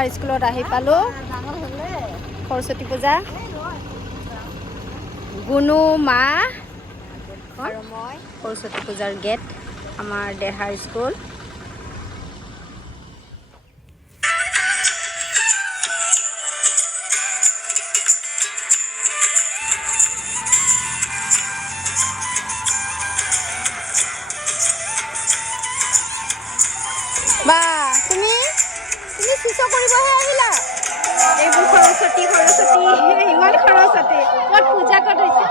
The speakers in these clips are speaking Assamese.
দেহাৰ স্কুলত আহি পালোঁ। সৰস্বতী পূজা গুণু মা আৰু মই সৰস্বতী পূজাৰ গেট আমাৰ দেহাৰ স্কুল। বা তুমি চিচো কৰিবহে আহিলা? এইবোৰ সৰস্বতী ইমান সৰস্বতী ক'ত পূজা ক'ত হৈছে?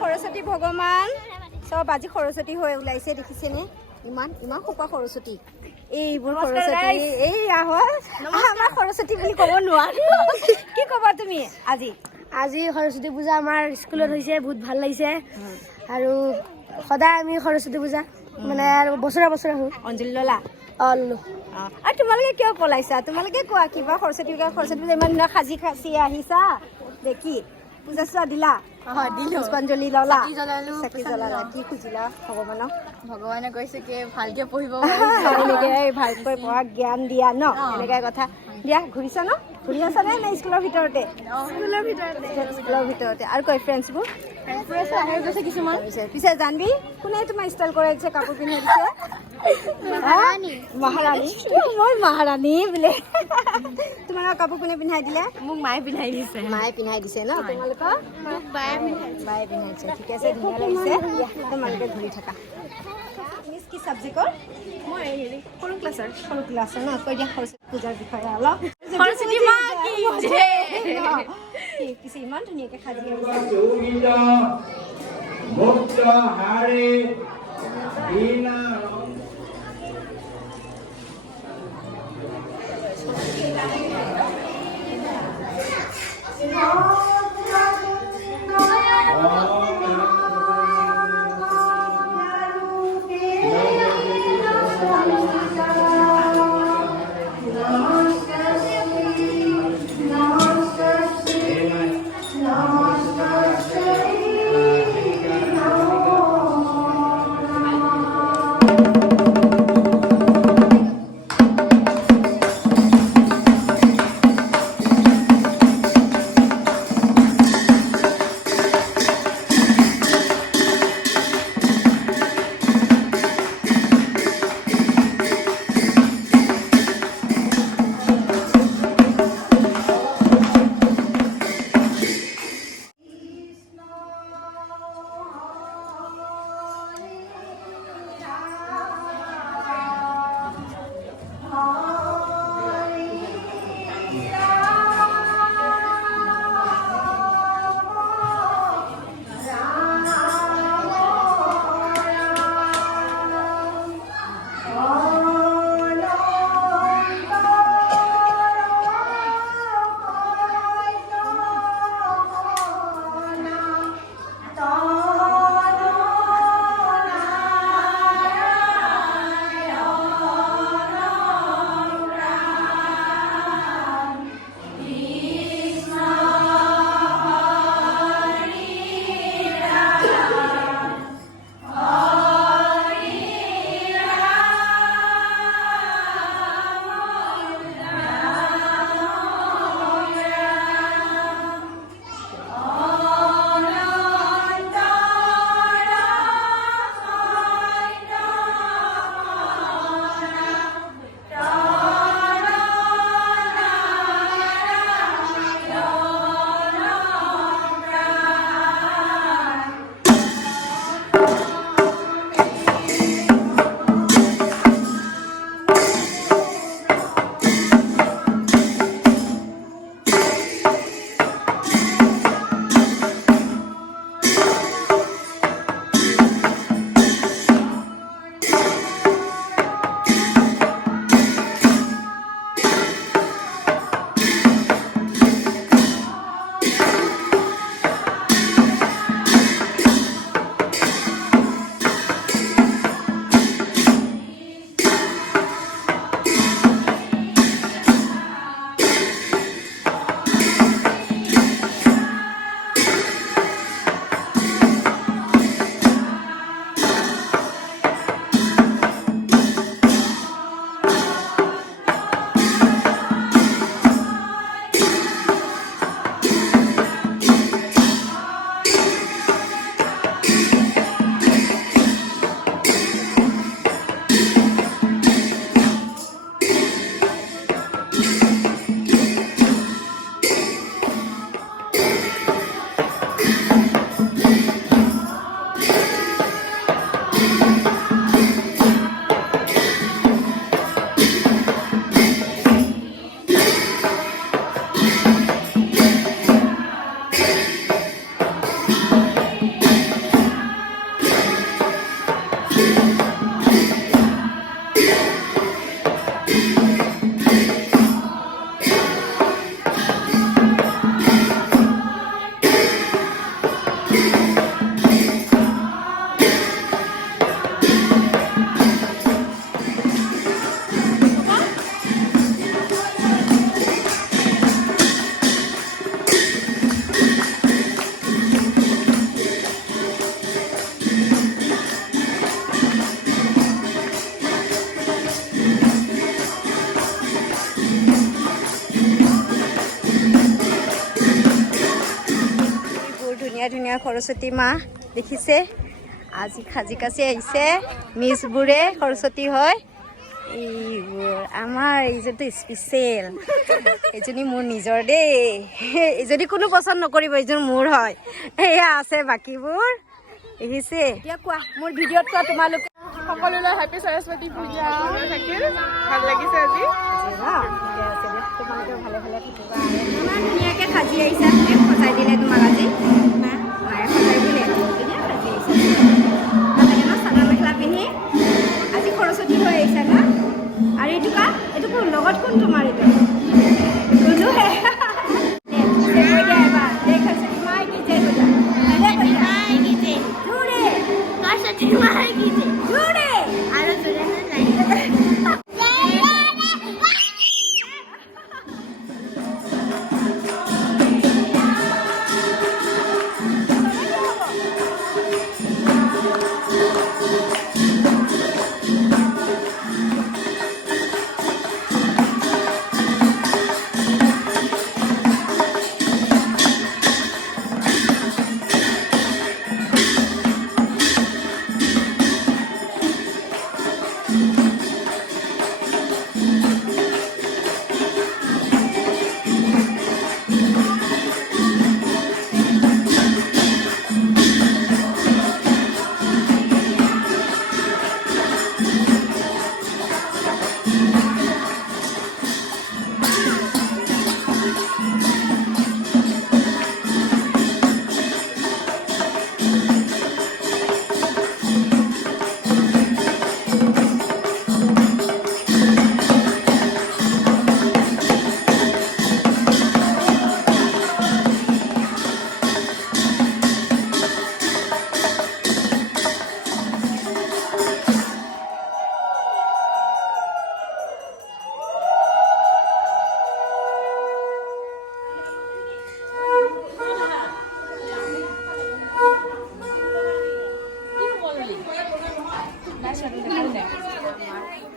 সৰস্বতী ভগৱান চব আজি সৰস্বতী হৈ ওলাইছে, দেখিছেনে? ইমান ইমান সোপা সৰস্বতী। এইবোৰ সৰস্বতী এই আমাৰ সৰস্বতী বুলি ক'ব নোৱাৰি। কি ক'বা তুমি? আজি সৰস্বতী পূজা আমাৰ স্কুলত হৈছে, বহুত ভাল লাগিছে। আৰু সদায় আমি সৰস্বতী পূজা মানে বছৰে বছৰে হওঁ। অঞ্জলি ল'লা? ল'লো। আৰু তোমালোকে কিয় পলাইছা? তোমালোকে কোৱা কিবা সৰস্বতী পূজা ইমান দিনৰ সাজি আহিছা দেখি পূজা চূজা দিলা? দিলো। পুষ্পাঞ্জলি ল'লা? চাকি জ্বলালা? কি খুজিলা ভগৱানক? ভগৱানে কৈছে কি ভালকে পঢ়িব এনেকৈ ভালকৈ পঢ়া জ্ঞান দিয়া ন, এনেকৈ কথা দিয়া। ঘূৰিছা ন? ঘূৰি আছা নে স্কুলৰ ভিতৰতে? স্কুলৰ ভিতৰতে। আৰু কৈ ফ্ৰেণ্ডছবোৰ কিছুমান পিছে জানবি কোনে তোমাৰ ষ্টাইল কৰাই দিছে, কাপোৰ পিন্ধাই দিছে? মহাৰাণী। মই মহাৰাণী বোলে। তোমালোকৰ কাপোৰ কোনে পিন্ধাই দিলে? মোক মায়ে পিন্ধাই দিছে। মায়ে পিন্ধাই দিছে ন? তোমালোকৰ বায়ে পিন্ধাইছে। ঠিক আছে, ধুনীয়া লাগিছে। তোমালোকে ঘূৰি থাকা। মিছ কি ছাবজেক্টৰ? মই সৰু ক্লাছৰ ন? কৈ দিয়া সৰস্বতী পূজাৰ বিষয়ে অলপ। সৰস্বতী মা কি জয়। পিছে ইমান ধুনীয়াকৈ সাজি ধুনীয়া সৰস্বতী মা দেখিছে আজি সাজি কাচি আহিছে মিছবোৰে সৰস্বতী হয় এইবোৰ আমাৰ এইজনটো স্পেচিয়েল এইজনী মোৰ নিজৰ দেই এইজনী কোনো পচন্দ নকৰিব এইজন মোৰ হয় এয়া আছে বাকীবোৰ দেখিছে এতিয়া কোৱা মোৰ ভিডিঅ'ত কোৱা তোমালোকে সকলোলৈ হেপী সৰস্বতী পূজা থাকিল ভাল লাগিছে আজি তোমালোকে ভালে ভালে থাকিবা ইমান ধুনীয়াকৈ সাজি আহিছা কোনে সজাই দিলে তোমাক আজি মায়ে সজাই দিলে ধুনীয়া সাজি আহিছা ভাল লাগে ন চাদৰ মেখেলা পিন্ধি আজি সৰস্বতী হৈ আহিছা ন আৰু এইটো কা এইটো কোন লগত কোন তোমাৰ এইটো ৰুনুহে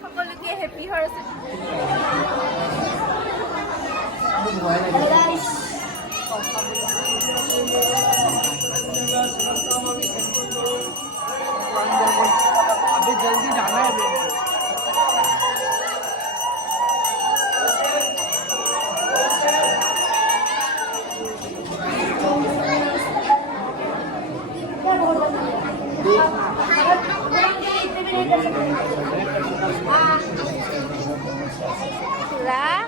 সকলোকে হেপী अभी जल्दी जाना है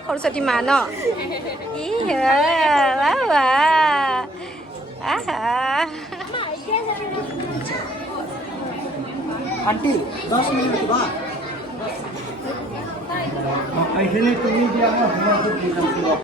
সৰস্বতী মা ন आंटी 10 मिनट के बाद ऐसे नहीं तुम्हें दिया